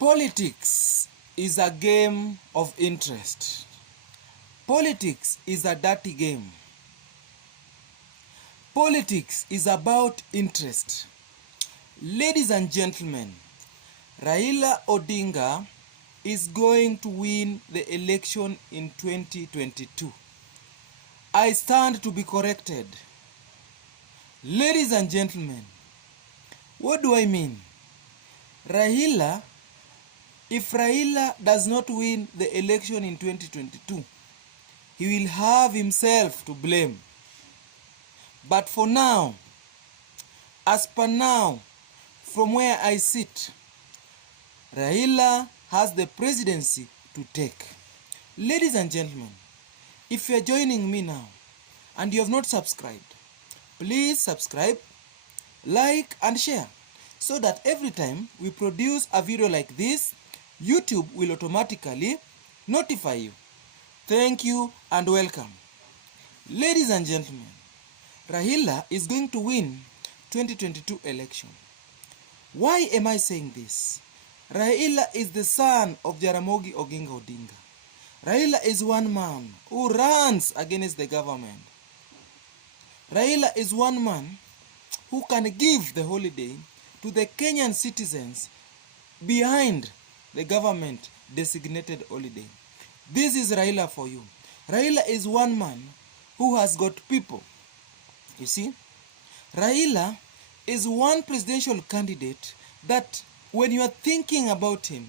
Politics is a game of interest. Politics is a dirty game. Politics is about interest. Ladies and gentlemen, Raila Odinga is going to win the election in 2022. I stand to be corrected. Ladies and gentlemen, what do I mean? If Raila does not win the election in 2022, he will have himself to blame. But for now, as per now, from where I sit, Raila has the presidency to take. Ladies and gentlemen, if you are joining me now and you have not subscribed, please subscribe, like and share so that every time we produce a video like this, YouTube will automatically notify you. Thank you and welcome. Ladies and gentlemen, Raila is going to win 2022 election. Why am I saying this? Raila is the son of Jaramogi Oginga Odinga. Raila is one man who runs against the government. Raila is one man who can give the holiday to the Kenyan citizens behind the government designated holiday. This is Raila for you. Raila is one man who has got people. You see, Raila is one presidential candidate that when you are thinking about him,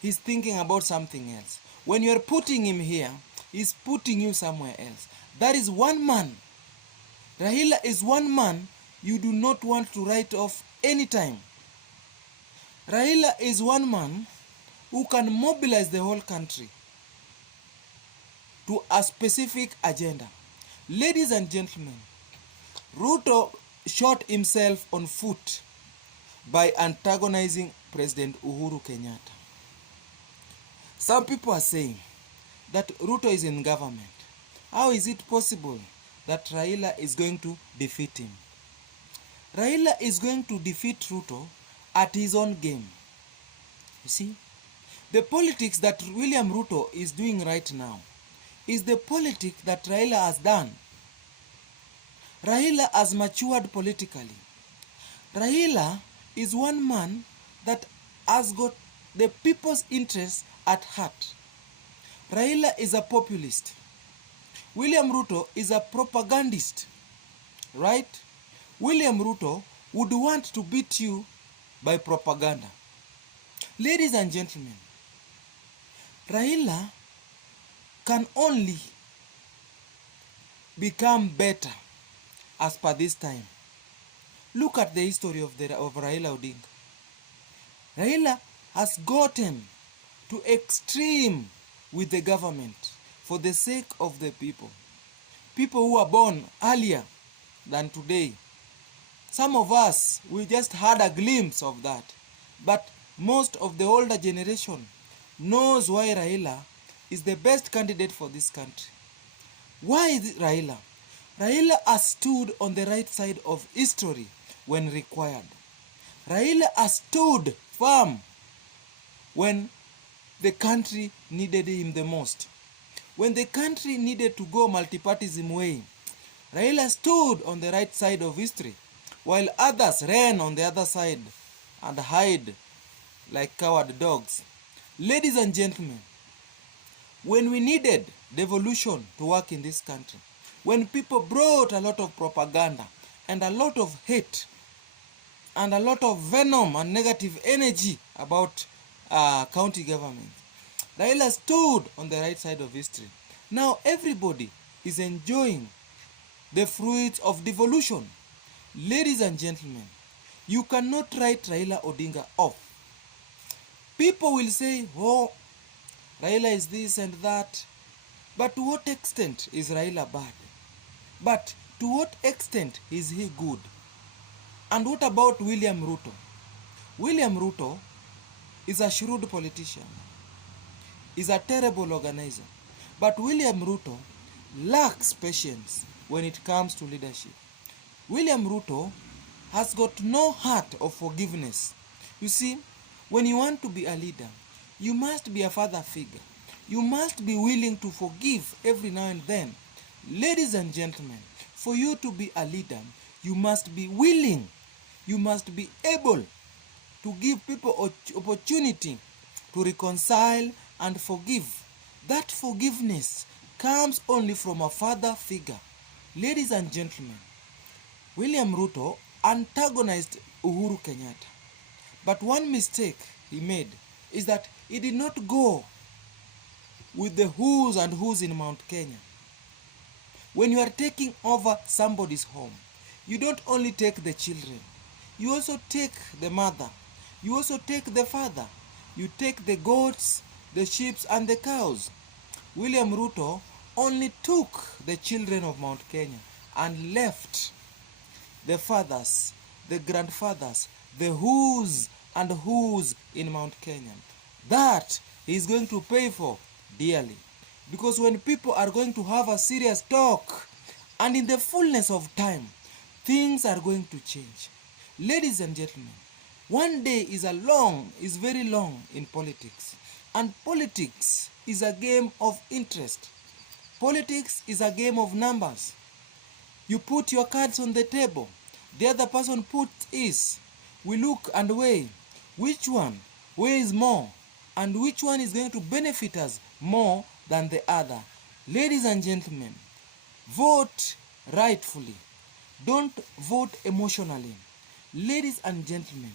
he's thinking about something else. When you are putting him here, he's putting you somewhere else. That is one man. Raila is one man you do not want to write off anytime. Raila is one man who can mobilize the whole country to a specific agenda. Ladies and gentlemen, Ruto shot himself on foot by antagonizing President Uhuru Kenyatta. Some people are saying that Ruto is in government. How is it possible that Raila is going to defeat him? Raila is going to defeat Ruto at his own game. You see, the politics that William Ruto is doing right now is the politics that Raila has done. Raila has matured politically. Raila is one man that has got the people's interests at heart. Raila is a populist. William Ruto is a propagandist, right? William Ruto would want to beat you by propaganda. Ladies and gentlemen, Raila can only become better as per this time. Look at the history of Raila Odinga. Raila has gotten to extreme with the government for the sake of the people. People who were born earlier than today. Some of us, we just had a glimpse of that. But most of the older generation knows why Raila is the best candidate for this country. Why is it Raila? Raila has stood on the right side of history when required. Raila has stood firm when the country needed him the most. When the country needed to go multipartyism way, Raila stood on the right side of history, while others ran on the other side and hide like coward dogs. Ladies and gentlemen, when we needed devolution to work in this country, when people brought a lot of propaganda and a lot of hate and a lot of venom and negative energy about county government, Raila stood on the right side of history. Now everybody is enjoying the fruits of devolution. Ladies and gentlemen, you cannot write Raila Odinga off. People will say, oh, Raila is this and that. But to what extent is Raila bad? But to what extent is he good? And what about William Ruto? William Ruto is a shrewd politician. Is a terrible organizer. But William Ruto lacks patience when it comes to leadership. William Ruto has got no heart of forgiveness. You see, When you want to be a leader, you must be a father figure. You must be willing to forgive every now and then. Ladies and gentlemen, for you to be a leader, you must be willing. You must be able to give people opportunity to reconcile and forgive. That forgiveness comes only from a father figure. Ladies and gentlemen, William Ruto antagonized Uhuru Kenyatta. But one mistake he made is that he did not go with the who's and who's in Mount Kenya. When you are taking over somebody's home, you don't only take the children, you also take the mother, you also take the father, you take the goats, the sheep and the cows. William Ruto only took the children of Mount Kenya and left the fathers, the grandfathers, the who's and who's in Mount Kenya. That he is going to pay for dearly. Because when people are going to have a serious talk, and in the fullness of time, things are going to change. Ladies and gentlemen, one day is very long in politics. And politics is a game of interest. Politics is a game of numbers. You put your cards on the table. The other person puts his. We look and weigh which one weighs more and which one is going to benefit us more than the other. Ladies and gentlemen, vote rightfully. Don't vote emotionally. Ladies and gentlemen,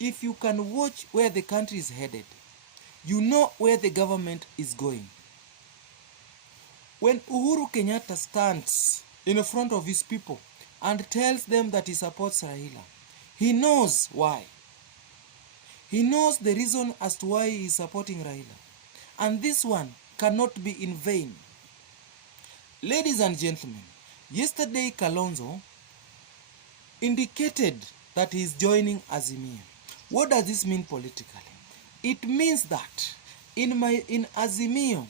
if you can watch where the country is headed, you know where the government is going. When Uhuru Kenyatta stands in front of his people and tells them that he supports Raila, he knows why. He knows the reason as to why he is supporting Raila. And this one cannot be in vain. Ladies and gentlemen, yesterday Kalonzo indicated that he is joining Azimio. What does this mean politically? It means that in Azimio,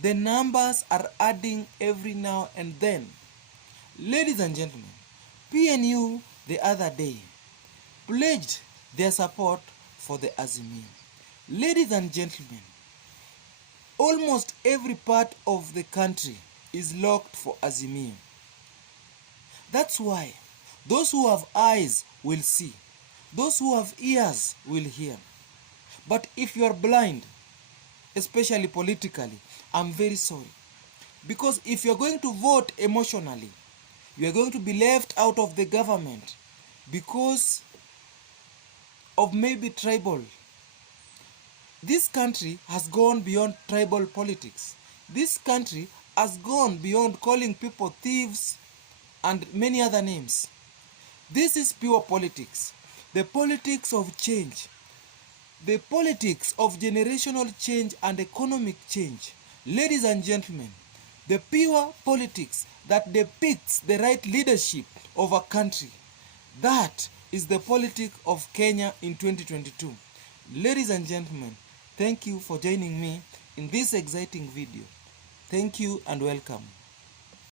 the numbers are adding every now and then. Ladies and gentlemen, PNU the other day pledged their support for the Azimio. Ladies and gentlemen, almost every part of the country is locked for Azimio. That's why those who have eyes will see. Those who have ears will hear. But if you are blind, especially politically, I'm very sorry. Because if you're going to vote emotionally, you are going to be left out of the government because of maybe tribal. This country has gone beyond tribal politics. This country has gone beyond calling people thieves and many other names. This is pure politics. The politics of change. The politics of generational change and economic change. Ladies and gentlemen, the pure politics that depicts the right leadership of a country. That is the politics of Kenya in 2022. Ladies and gentlemen, thank you for joining me in this exciting video. Thank you and welcome.